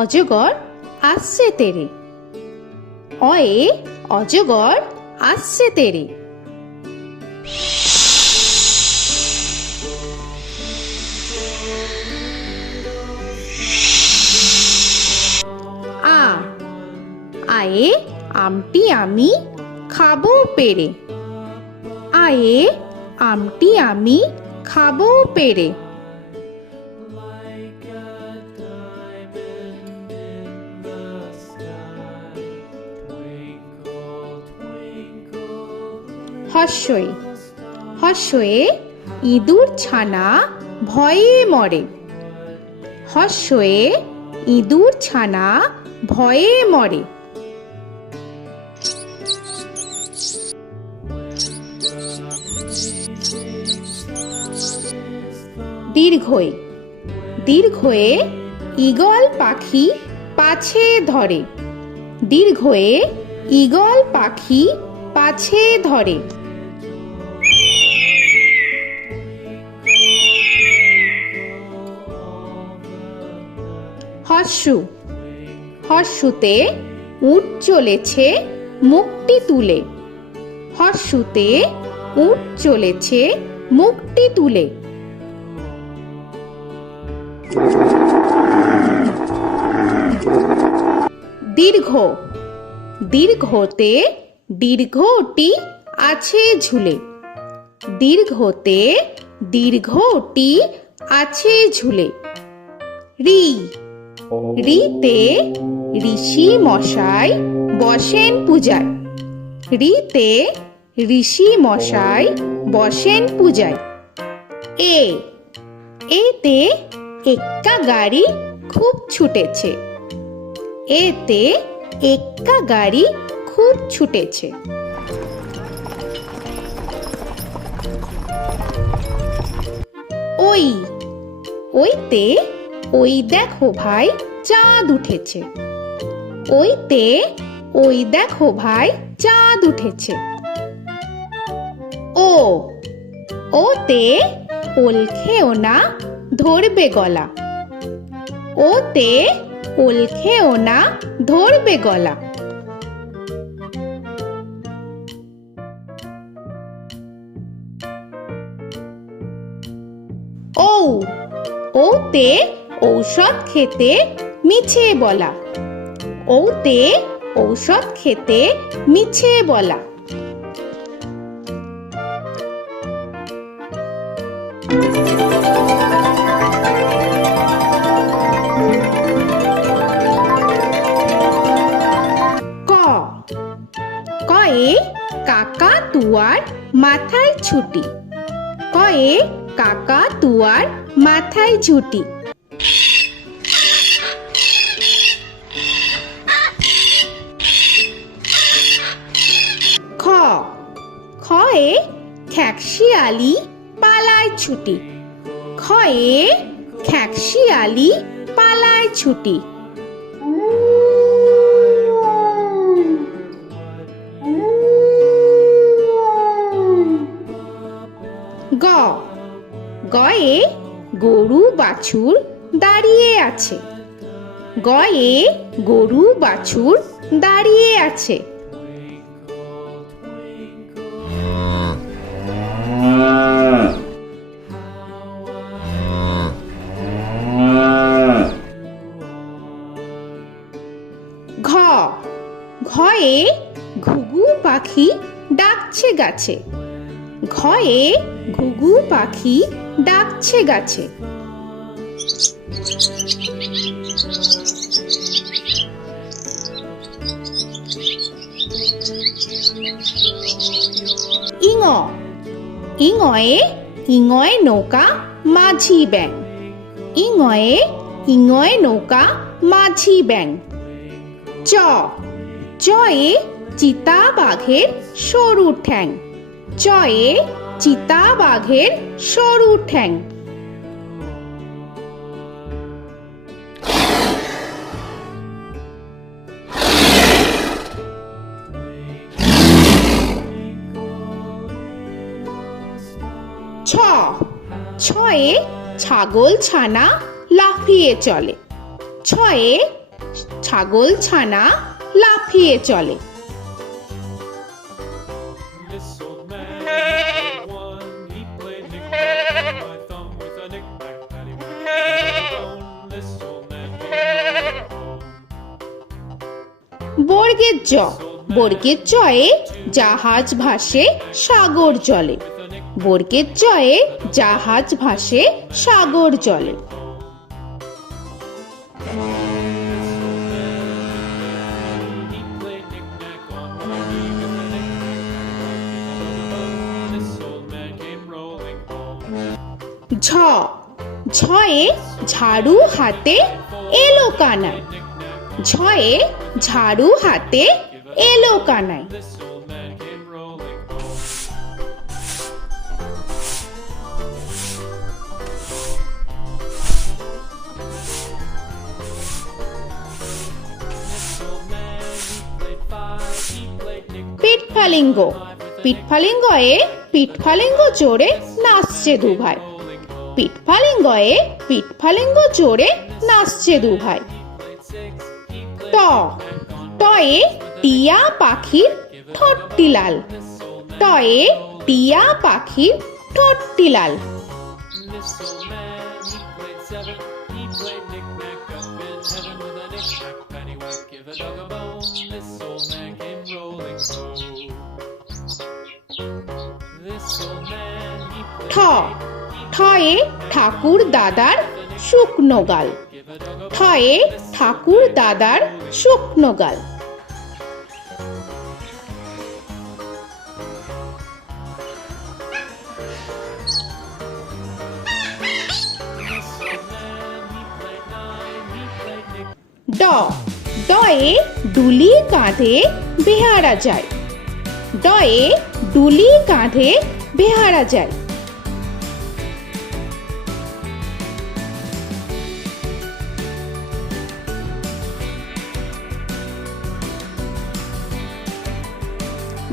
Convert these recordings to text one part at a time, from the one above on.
অজগর আসছে তেরে। অয়ে অজগর আসছে তেরে। আ আয়ে আমটি আমি খাবো পেরে। আয়ে আমটি আমি খাবো পেরে। হর্ষই হর্ষয়ে ইঁদুর ছানা ভয়ে মরে। হর্ষয়ে ইঁদুর ছানা ভয়ে মরে। দীর্ঘই দীর্ঘয়ে ঈগল পাখি পাছে ধরে। দীর্ঘয়ে ঈগল পাখি পাছে ধরে। হর্ষু হর্ষুতে উট চলেছে মুখটি তুলে। হর্ষুতে উট চলেছে মুখটি তুলে। দীর্ঘ দীর্ঘতে দীর্ঘটি আছে ঝুলে। দীর্ঘতে দীর্ঘটি আছে ঝুলে। রি রিতে ঋষি মশাই বসেন পূজায়। রিতে ঋষি মশাই বসেন পূজায়। এ এতে এক্কা গাড়ি খুব ছুটেছে। এতে এক্কা গাড়ি খুব ছুটেছে। ওই ওইতে ওই দেখো ভাই চাঁদ উঠেছে। ওইতে ওই দেখো ভাই চাঁদ উঠেছে। ও ওতে ওল খেও না ধরবে গলা। ওতে ওল খেও না ধরবে গলা। ঔ ওতে ঔষধ খেতে মিছে বলা। ওতে ঔষধ খেতে মিছে বলা। ক কয়ে কাকা তুয়ার মাথায় ছুটি। কয়ে কাকা তুয়ার মাথায় ঝুটি। খ খয়ে খ্যাকশিয়ালি পালায় ছুটি। খয়ে খ্যাকশিয়ালি পালায় ছুটি। গ গয়ে গরু বাছুর দাঁড়িয়ে আছে। গয়ে গরু বাছুর দাঁড়িয়ে আছে। ঘ ঘয়ে ঘুঘু পাখি ডাকছে গাছে। ঘয়ে ঘুঘু পাখি ডাকছে গাছে। ইঙ ইঙয়ে ইঙয়ে নৌকা মাঝি ব্যাং। ইঙয়ে ইঙয়ে নৌকা মাঝি ব্যাং। চ চয়ে চিতা বাঘের সরু ঠ্যাং। চয়ে চিতা বাঘের সরু ঠ্যাং। ছ ছয়ে ছাগল ছানা লাফিয়ে চলে। ছয়ে ছাগল ছানা লাফিয়ে চলে। This old man had one. He played knick-knack on my thumb with a knick-knack, paddywhack, bone. This old man came home. বর্গের জ, বর্গের জয়ে জাহাজ ভাসে সাগর জলে। বর্গের জয়ে জাহাজ ভাসে সাগর জলে। He played knick-knack on my knee with a knick-knack, this old man came rolling home. ঝ, ঝয়ে ঝাড়ু হাতে এলো কানাই। ঝয়ে ঝাড়ু হাতে এলো Kanai. This old man came rolling home. This old man, he played five. He played knick-knack. পিঠফালিঙ্গ, পিঠফালিঙ্গয়ে পিঠফালিঙ্গ জোরে নাচছে দুভাই। পিঠফালিঙ্গয়ে পিঠফালিঙ্গ জোরে নাচছে দুভাই। ট, টয়ে টিয়া পাখির ঠোঁটটি লাল। টয়ে টিয়া পাখির ঠোঁটটি লাল। This old man, he played seven. He played knick-knack up in heaven with a knick-knack, paddywhack, give a dog a bone. This old man came rolling home. This old man, he ঠ, played ঠয়ে ঠাকুর দাদার শুকনো গাল। give a dog a ঠয়ে ঠাকুর দাদার শুকনো গাল। This old man, he played nine. He played knick. ড, ডয়ে ডুলি কাঁধে বেহারা যায়। ডয়ে ডুলি কাঁধে বেহারা যায়।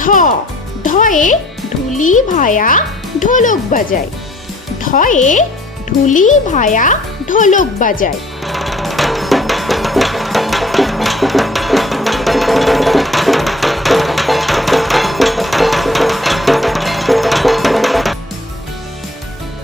ঢ, ঢয়ে ঢুলি ভায়া ঢোলক বাজায়। ঢয়ে ঢুলি ভায়া ঢোলক বাজায়।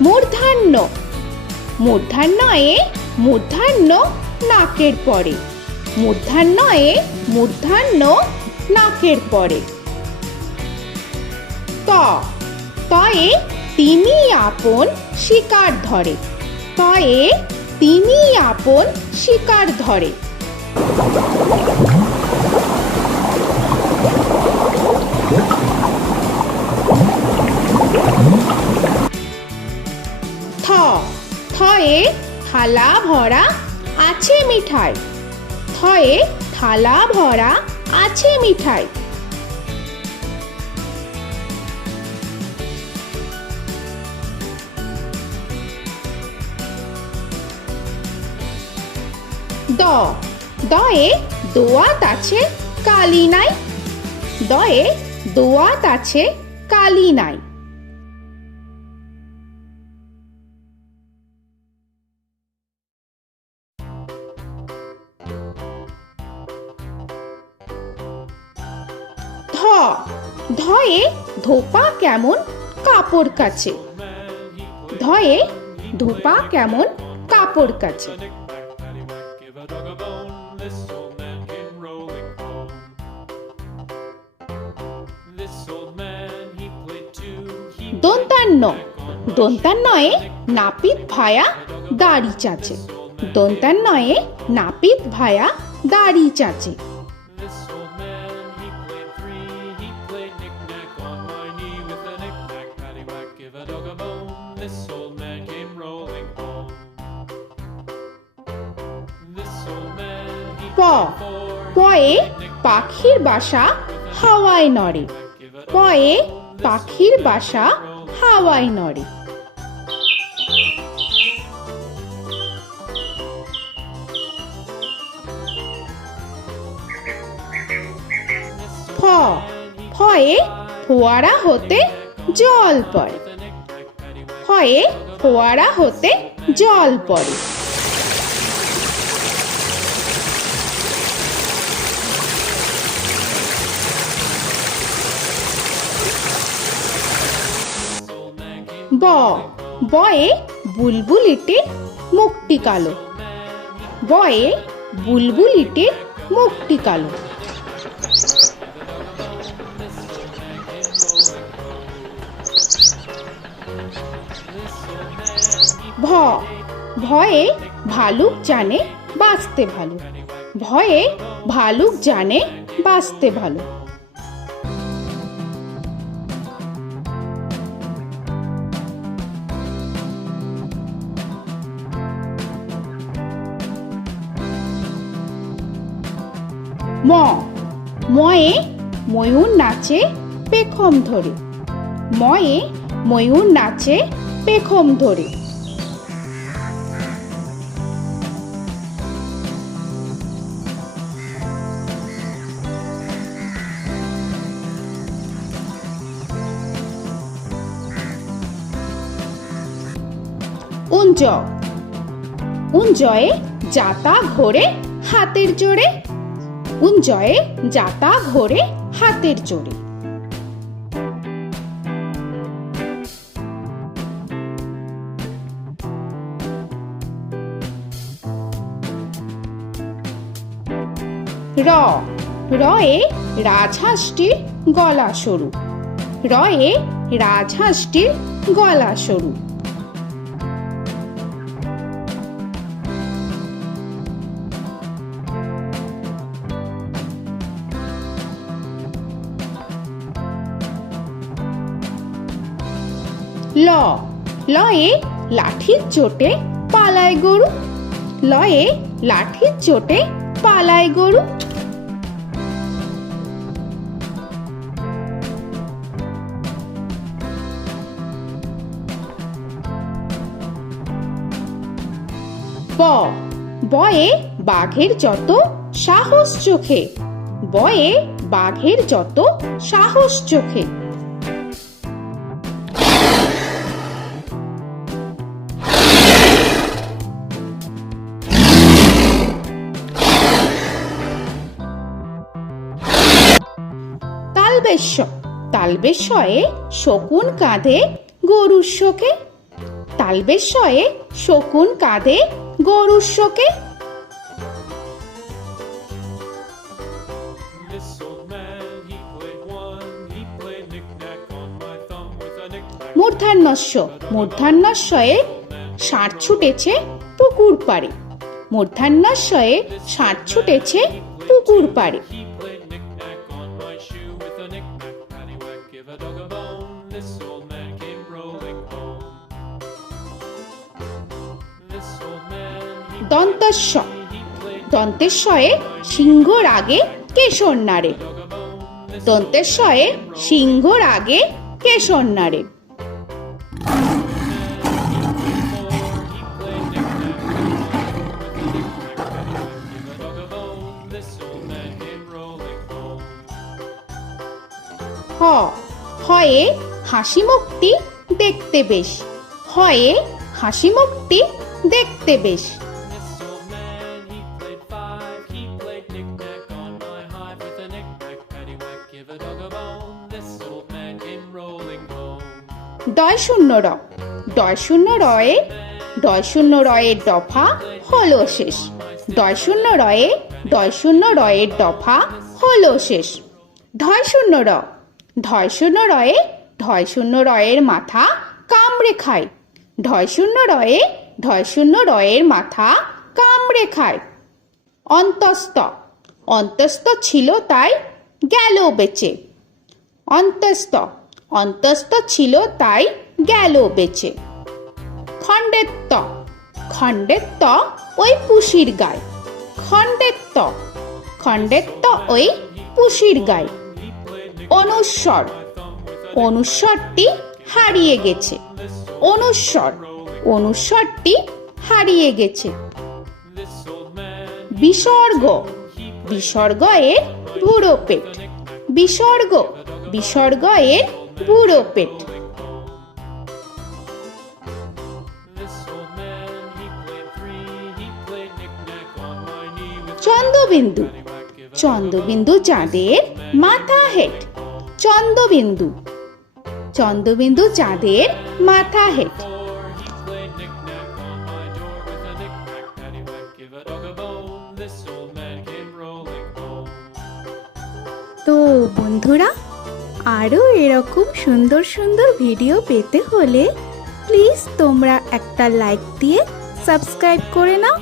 মূর্ধন্য, মূর্ধন্যয়ে মূর্ধন্য নাকের পরে। মূর্ধন্যয়ে মূর্ধন্য নাকের পরে। ত, তয়ে তিনি আপন শিকার ধরে। তয়ে তিনি আপন শিকার ধরে। থ, থয়ে থালা ভরা আছে মিঠাই। থয়ে থালা ভরা আছে মিঠাই। দ, দয়ে দোয়াত আছে কালি নাই। দয়ে দোয়াত আছে কালি নাই। ধ, ধয়ে ধোপা কেমন কাপড় কাচে। ধয়ে ধোপা কেমন কাপড় কাচে। Knick-knack, paddywhack, give a dog a bone. This old man came rolling home. This old man, he played two. He দন্তান্ন, দন্তান্নয়ে নাপিত ভায়া দাড়ি চাচে। দন্তান্নয়ে নাপিত ভায়া দাড়ি চাচে। This old man, he played three. He played knick-knack on my knee with a knick-knack, paddywhack, give a dog a bone. This old man came rolling home. This old man, he প, played four. পয়ে পাখির বাসা হাওয়ায় নড়ে। পয়ে পাখির বাসা হাওয়ায় নড়ে। ফ, ফয়ে ফোয়ারা হতে জল পড়ে। ফয়ে ফোয়ারা হতে জল পড়ে। ব বয়ে বুলবুলিটির মুখটি কালো। বয়ে বুলবুলিটির মুখটি কালো। ভ ভয়ে ভালুক জানে বাঁচতে ভালো। ভয়ে ভালুক জানে বাঁচতে ভালো। ম ময়ে ময়ূর নাচে পেখম ধরে। ময়ে ময়ূর নাচে পেখম ধরে। উঞ্জ উঞ্জয়ে যাতা ঘোরে হাতের জোরে। উঞ্জয়ে যাতা ঘোরে হাতের জোরে। র রয়ে রাজহাঁসটির গলা সরু। রয়ে রাজহাঁসটির গলা সরু। ল লয়ে লাঠির চোটে পালায় গরু। লয়ে লাঠির চোটে পালায় গরু। ব বয়ে বাঘের যত সাহস চোখে। বয়ে বাঘের যত সাহস চোখে। তালবেশ্য তালবেশ্যয়ে শকুন কাঁধে গরুর শোকে। তালবেশ্যয়ে শকুন কাঁধে গরুর শোকে। This old man, he played one. He played knick-knack on my thumb with a knick-knack. মূর্ধন্যস্য মূর্ধন্যস্যয়ে ষাঁড় ছুটেছে পুকুর পাড়ে। মূর্ধন্যস্যয়ে ষাঁড় ছুটেছে পুকুর পাড়ে। He played knick-knack on my shoe with a knick-knack, paddywhack, give a dog a bone. This old man came rolling home. This old man, he দন্তস্য played দন্তেশ্বয়ে সিংহর আগে কেশর নাড়ে। dog a bone. This দন্তেশ্বয়ে সিংহর আগে কেশর নাড়ে। he played knick-knack on my with a knick-knack, paddywhack, give a dog a bone. This old man came rolling home. হ হয়ে হাসি মুখটি দেখতে বেশ। হয়ে হাসি মুখটি দেখতে বেশ। This old man, he played five. He played knick-knack on my hive with a knick-knack, paddywhack, give a dog a bone. This old man came rolling home. ডয় শূন্য র ডয় শূন্য রয়ে ডয় শূন্য রয়ের দফা হলো শেষ। ডয় শূন্য রয়ে ডয় শূন্য রয়ের দফা হলো শেষ। ঢয় শূন্য র ঢয় শূন্য রয়ে ঢয় শূন্য রয়ের মাথা কামড়ে খায়। ঢয় শূন্য রয়ে ঢয় শূন্য রয়ের মাথা কামড়ে খায়। অন্তস্থ অন্তস্থ ছিল তাই গেল বেঁচে। অন্তস্থ অন্তস্থ ছিল তাই গেল বেঁচে। খণ্ডেত্ব খণ্ডেত্ব ওই পুষির গায়। খণ্ডেত্ব খণ্ডেত্ব ওই পুষির গায়। অনুস্বর অনুস্বরটি হারিয়ে গেছে। অনুস্বর অনুস্বরটি হারিয়ে গেছে। This old man, বিসর্গ বিসর্গ এর বুড়ো পেট। বিসর্গ বিসর্গ এর বুড়ো পেট। this old man, he played three. He played knick-knack on my knee with Chandrabindu paddywhack, give a Chandrabindu চাঁদের মাথা হেট। চন্দ্রবিন্দু চন্দ্রবিন্দু চাঁদের মাথা head. Before he played knick-knack on my door with a knick-knack, paddywhack, give a dog a bone. This old man came rolling home. তো বন্ধুরা, আরও এরকম সুন্দর সুন্দর ভিডিও পেতে হলে প্লিজ তোমরা একটা লাইক দিয়ে সাবস্ক্রাইব করে নাও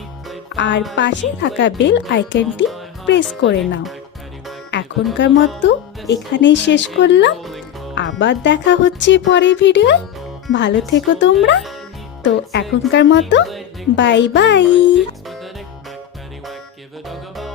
আর পাশে থাকা বেল আইকনটি প্রেস করে নাও। এখনকার মতো এখানেই শেষ করলাম, আবার দেখা হচ্ছে পরের ভিডিও। ভালো থেকো তোমরা। তো এখনকার মতো bye bye. With a knick-knack, paddywhack, give a dog a bone.